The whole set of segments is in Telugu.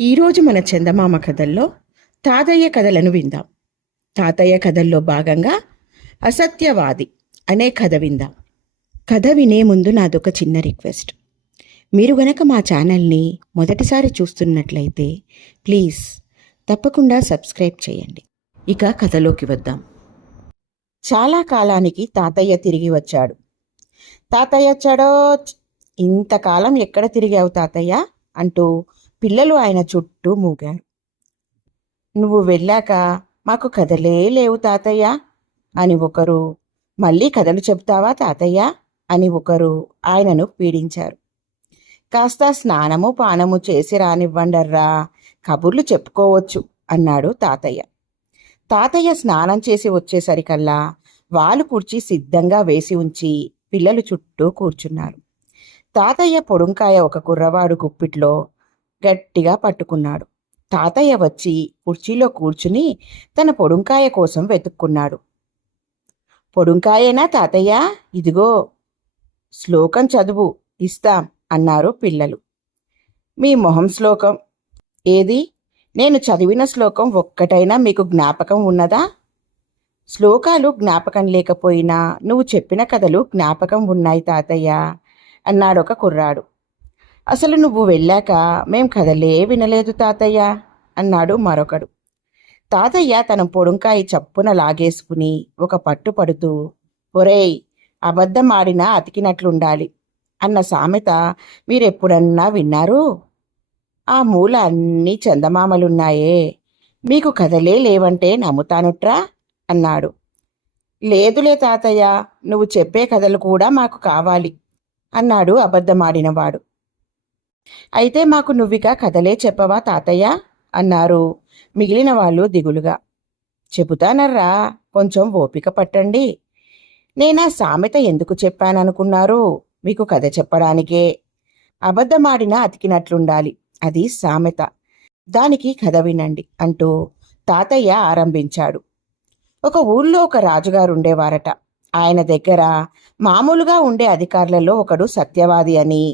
ఈరోజు మన చందమామ కథల్లో తాతయ్య కథలను విందాం. తాతయ్య కథల్లో భాగంగా అసత్యవాది అనే కథ విందాం. కథ వినే ముందు నాదొక చిన్న రిక్వెస్ట్. మీరు గనక మా ఛానల్ని మొదటిసారి చూస్తున్నట్లయితే ప్లీజ్ తప్పకుండా సబ్స్క్రైబ్ చేయండి. ఇక కథలోకి వద్దాం. చాలా కాలానికి తాతయ్య తిరిగి వచ్చాడు. తాతయ్య వచ్చాడో, ఇంతకాలం ఎక్కడ తిరిగావు తాతయ్య అంటూ పిల్లలు ఆయన చుట్టూ మూగారు. నువ్వు వెళ్ళాక మాకు కథలే లేవు తాతయ్య అని ఒకరు, మళ్ళీ కథలు చెప్తావా తాతయ్య అని ఒకరు ఆయనను పీడించారు. కాస్త స్నానము పానము చేసి రానివ్వండర్రా, కబుర్లు చెప్పుకోవచ్చు అన్నాడు తాతయ్య. తాతయ్య స్నానం చేసి వచ్చేసరికల్లా వాలు కుర్చీ సిద్ధంగా వేసి ఉంచి పిల్లలు చుట్టూ కూర్చున్నారు. తాతయ్య పొడుంకాయ ఒక కుర్రవాడు గుప్పిట్లో గట్టిగా పట్టుకున్నాడు. తాతయ్య వచ్చి కుర్చీలో కూర్చుని తన పొడుంకాయ కోసం వెతుక్కున్నాడు. పొడుంకాయేనా తాతయ్య? ఇదిగో శ్లోకం చదువు ఇస్తాం అన్నారు పిల్లలు. మీ మొహం శ్లోకం ఏది? నేను చదివిన శ్లోకం ఒక్కటైనా మీకు జ్ఞాపకం ఉన్నదా? శ్లోకాలు జ్ఞాపకం లేకపోయినా నువ్వు చెప్పిన కథలు జ్ఞాపకం ఉన్నాయి తాతయ్య అన్నాడొక కుర్రాడు. అసలు నువ్వు వెళ్ళాక మేం కథలే వినలేదు తాతయ్య అన్నాడు మరొకడు. తాతయ్య తన పొడుంకాయ చప్పున లాగేసుకుని ఒక పట్టు పడుతూ, ఒరేయ్, అబద్ధం ఆడినా అతికినట్లుండాలి అన్న సామెత మీరెప్పుడన్నా విన్నారు? ఆ మూల అన్నీ చందమామలున్నాయే, మీకు కథలే లేవంటే నమ్ముతానుట్రా అన్నాడు. లేదులే తాతయ్య, నువ్వు చెప్పే కథలు కూడా మాకు కావాలి అన్నాడు అబద్ధమాడినవాడు. అయితే మాకు నువ్విక కథలే చెప్పవా తాతయ్య అన్నారు మిగిలిన వాళ్ళు దిగులుగా. చెబుతానర్రా, కొంచెం ఓపిక పట్టండి. నేనా సామెత ఎందుకు చెప్పాననుకున్నారు? మీకు కథ చెప్పడానికే. అబద్ధమాడినా అతికినట్లుండాలి, అది సామెత. దానికి కథ వినండి అంటూ తాతయ్య ఆరంభించాడు. ఒక ఊళ్ళో ఒక రాజుగారుండేవారట. ఆయన దగ్గర మామూలుగా ఉండే అధికారులలో ఒకడు సత్యవాది అని,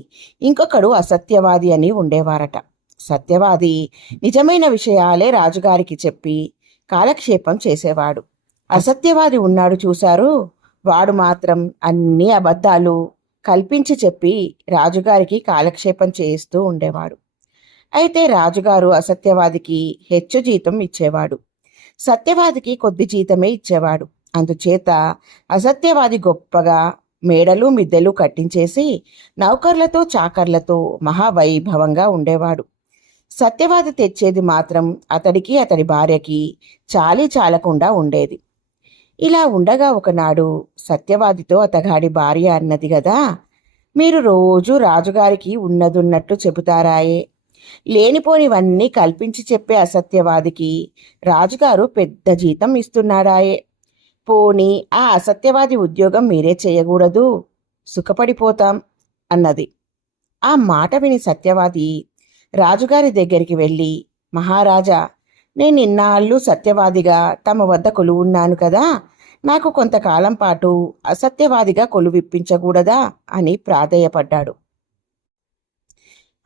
ఇంకొకడు అసత్యవాది అని ఉండేవారట. సత్యవాది నిజమైన విషయాలే రాజుగారికి చెప్పి కాలక్షేపం చేసేవాడు. అసత్యవాది ఉన్నాడు చూశారు, వాడు మాత్రం అన్ని అబద్ధాలు కల్పించి చెప్పి రాజుగారికి కాలక్షేపం చేస్తూ ఉండేవాడు. అయితే రాజుగారు అసత్యవాదికి హెచ్చు జీతం ఇచ్చేవాడు, సత్యవాదికి కొద్ది జీతమే ఇచ్చేవాడు. అందుచేత అసత్యవాది గొప్పగా మేడలు మిద్దెలు కట్టించేసి నౌకర్లతో చాకర్లతో మహావైభవంగా ఉండేవాడు. సత్యవాది తెచ్చేది మాత్రం అతడికి అతడి భార్యకి చాలీ చాలకుండా ఉండేది. ఇలా ఉండగా ఒకనాడు సత్యవాదితో అతగాడి భార్య అన్నది గదా, మీరు రోజు రాజుగారికి ఉన్నదున్నట్టు చెబుతారాయే, లేనిపోనివన్నీ కల్పించి చెప్పే అసత్యవాదికి రాజుగారు పెద్ద జీతం ఇస్తున్నాడాయే. పోనీ ఆ అసత్యవాది ఉద్యోగం మీరే చేయకూడదు, సుఖపడిపోతాం అన్నది. ఆ మాట విని సత్యవాది రాజుగారి దగ్గరికి వెళ్ళి, మహారాజా, నేను ఇన్నాళ్ళు సత్యవాదిగా తమ వద్ద కొలువున్నాను కదా, నాకు కొంతకాలం పాటు అసత్యవాదిగా కొలువిప్పించకూడదా అని ప్రాధేయపడ్డాడు.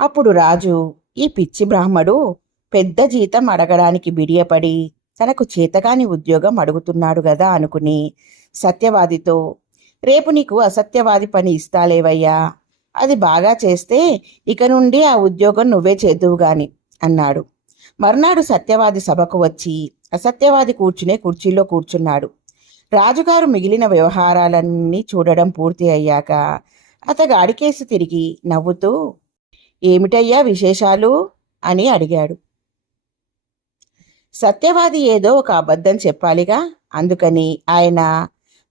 అప్పుడు రాజు, ఈ పిచ్చి బ్రాహ్మడు పెద్ద జీతం అడగడానికి బిడియపడి తనకు చేతగాని ఉద్యోగం అడుగుతున్నాడు గదా అనుకుని సత్యవాదితో, రేపు నీకు అసత్యవాది పని ఇస్తాలేవయ్యా, అది బాగా చేస్తే ఇక నుండి ఆ ఉద్యోగం నువ్వే చేద్దువు గాని అన్నాడు. మర్నాడు సత్యవాది సభకు వచ్చి అసత్యవాది కూర్చునే కుర్చీలో కూర్చున్నాడు. రాజుగారు మిగిలిన వ్యవహారాలన్నీ చూడడం పూర్తి అయ్యాక అతగాడికేసి తిరిగి నవ్వుతూ, ఏమిటయ్యా విశేషాలు అని అడిగాడు. సత్యవాది ఏదో ఒక అబద్ధం చెప్పాలిగా, అందుకని ఆయన,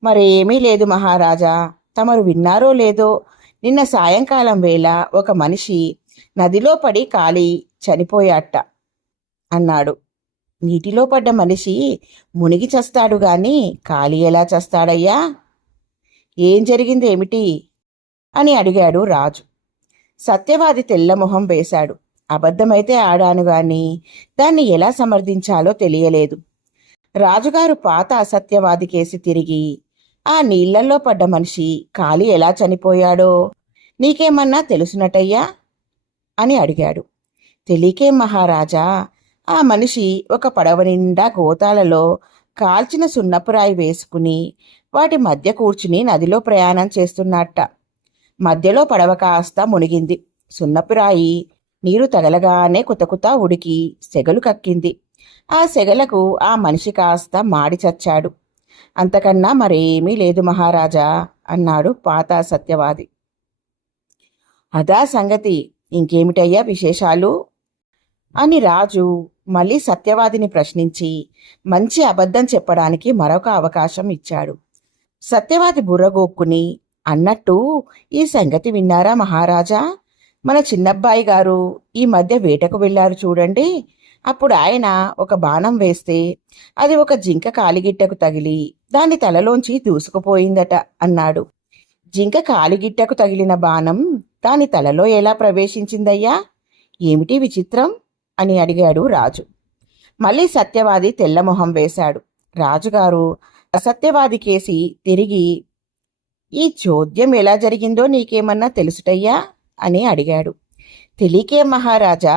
మరేమీ లేదు మహారాజా, తమరు విన్నారో లేదో, నిన్న సాయంకాలం వేళ ఒక మనిషి నదిలో పడి కాలి చనిపోయాట అన్నాడు. నీటిలో పడ్డ మనిషి మునిగి చస్తాడు గాని కాలి ఎలా చస్తాడయ్యా? ఏం జరిగింది ఏమిటి అని అడిగాడు రాజు. సత్యవాది తెల్లమొహం వేశాడు. అబద్ధమైతే ఆడాను గాని దాన్ని ఎలా సమర్థించాలో తెలియలేదు. రాజుగారు పాత అసత్యవాది కేసి తిరిగి, ఆ నీళ్లల్లో పడ్డ మనిషి కాలి ఎలా చనిపోయాడో నీకేమన్నా తెలుసునటయ్యా అని అడిగాడు. తెలియకే మహారాజా, ఆ మనిషి ఒక పడవ నిండా గోతాలలో కాల్చిన సున్నపురాయి వేసుకుని వాటి మధ్య కూర్చుని నదిలో ప్రయాణం చేస్తున్నట్ట. మధ్యలో పడవ కాస్త మునిగింది. సున్నపురాయి నీరు తగలగానే కుతకుతా ఉడికి సెగలు కక్కింది. ఆ సెగలకు ఆ మనిషి కాస్త మాడి చచ్చాడు. అంతకన్నా మరేమీ లేదు మహారాజా అన్నాడు పాత సత్యవాది. అదా సంగతి, ఇంకేమిటయ్యా విశేషాలు అని రాజు మళ్ళీ సత్యవాదిని ప్రశ్నించి మంచి అబద్ధం చెప్పడానికి మరొక అవకాశం ఇచ్చాడు. సత్యవాది బుర్రగోక్కుని, అన్నట్టు ఈ సంగతి విన్నారా మహారాజా? మన చిన్నబ్బాయి గారు ఈ మధ్య వేటకు వెళ్ళారు చూడండి. అప్పుడు ఆయన ఒక బాణం వేస్తే అది ఒక జింక కాలిగిట్టకు తగిలి దాని తలలోంచి దూసుకుపోయిందట అన్నాడు. జింక కాలిగిట్టకు తగిలిన బాణం దాని తలలో ఎలా ప్రవేశించిందయ్యా? ఏమిటి విచిత్రం అని అడిగాడు రాజు. మళ్ళీ సత్యవాది తెల్లమొహం వేశాడు. రాజుగారు అసత్యవాది కేసి తిరిగి, ఈ చోద్యం ఎలా జరిగిందో నీకేమన్నా తెలుసుటయ్యా అని అడిగాడు. తెలియకే మహారాజా,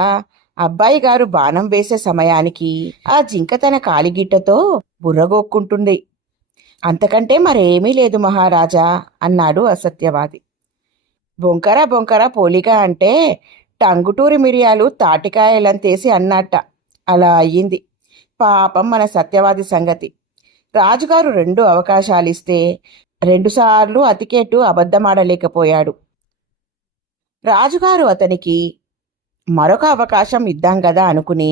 అబ్బాయి గారు బాణం వేసే సమయానికి ఆ జింక తన కాలిగిట్టతో బుర్రగోక్కుంటుంది. అంతకంటే మరేమీ లేదు మహారాజా అన్నాడు అసత్యవాది. బొంకర బొంకర పోలిక అంటే టంగుటూరి మిరియాలు తాటికాయలంతేసి అన్నట్ట. అలా అయ్యింది పాపం మన సత్యవాది సంగతి. రాజుగారు 2 అవకాశాలిస్తే 2 సార్లు అతికేటు అబద్ధమాడలేకపోయాడు. రాజుగారు అతనికి మరొక అవకాశం ఇద్దాం కదా అనుకుని,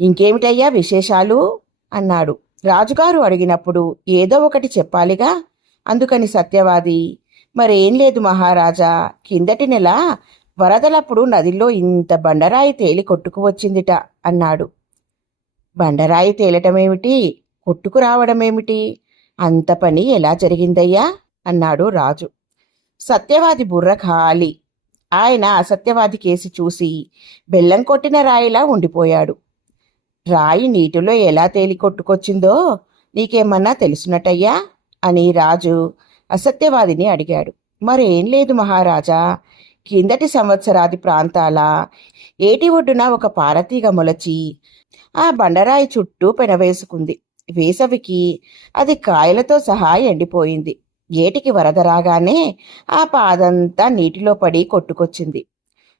ఇంకేమిటయ్యా విశేషాలు అన్నాడు. రాజుగారు అడిగినప్పుడు ఏదో ఒకటి చెప్పాలిగా. అందుకని సత్యవాది, మరేం లేదు మహారాజా, కిందటి నెల వరదలప్పుడు నదిలో ఇంత బండరాయి తేలి కొట్టుకు వచ్చిందిట అన్నాడు. బండరాయి తేలటమేమిటి, కొట్టుకు రావడమేమిటి, అంత పని ఎలా జరిగిందయ్యా అన్నాడు రాజు. సత్యవాది బుర్ర ఖాళీ. ఆయన అసత్యవాది కేసి చూసి బెల్లం కొట్టిన రాయిలా ఉండిపోయాడు. రాయి నీటిలో ఎలా తేలి కొట్టుకొచ్చిందో నీకేమన్నా తెలుసునట్టయ్యా అని రాజు అసత్యవాదిని అడిగాడు. మరేం లేదు మహారాజా, కిందటి సంవత్సరాది ప్రాంతాల ఏటి ఒడ్డున ఒక పారతీగ మొలచి ఆ బండరాయి చుట్టూ పెనవేసుకుంది. వేసవికి అది కాయలతో సహా ఎండిపోయింది. ఏటికి వరద రాగానే ఆ పాదంతా నీటిలో పడి కొట్టుకొచ్చింది.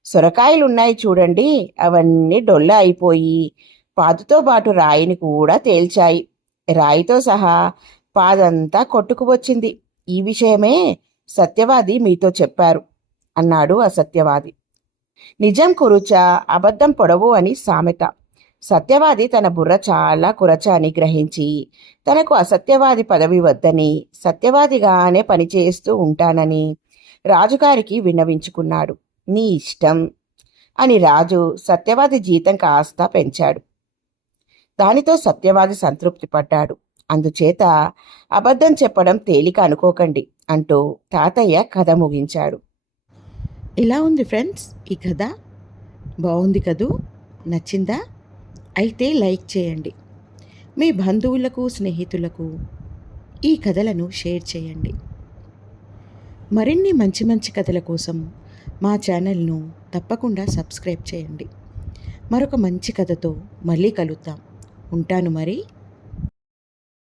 సొరకాయలున్నాయి చూడండి, అవన్నీ డొల్ల అయిపోయి పాదుతో పాటు రాయిని కూడా తేల్చాయి. రాయితో సహా పాదంతా కొట్టుకువచ్చింది. ఈ విషయమే సత్యవాది మీతో చెప్పారు అన్నాడు అసత్యవాది. నిజం కురుచ, అబద్ధం పొడవు అని సామెత. సత్యవాది తన బుర్ర చాలా కురచ అని గ్రహించి తనకు అసత్యవాది పదవి వద్దని, సత్యవాదిగానే పనిచేస్తూ ఉంటానని రాజుగారికి విన్నవించుకున్నాడు. నీ ఇష్టం అని రాజు సత్యవాది జీతం కాస్త పెంచాడు. దానితో సత్యవాది సంతృప్తి పడ్డాడు. అందుచేత అబద్ధం చెప్పడం తేలిక అనుకోకండి అంటూ తాతయ్య కథ ముగించాడు. ఇలా ఉంది ఫ్రెండ్స్ ఈ కథ. బాగుంది కదూ? నచ్చిందా? అయితే లైక్ చేయండి. మీ బంధువులకు, స్నేహితులకు ఈ కథలను షేర్ చేయండి. మరిన్ని మంచి మంచి కథల కోసం మా ఛానల్ను తప్పకుండా సబ్స్క్రైబ్ చేయండి. మరొక మంచి కథతో మళ్ళీ కలుద్దాం. ఉంటాను మరి.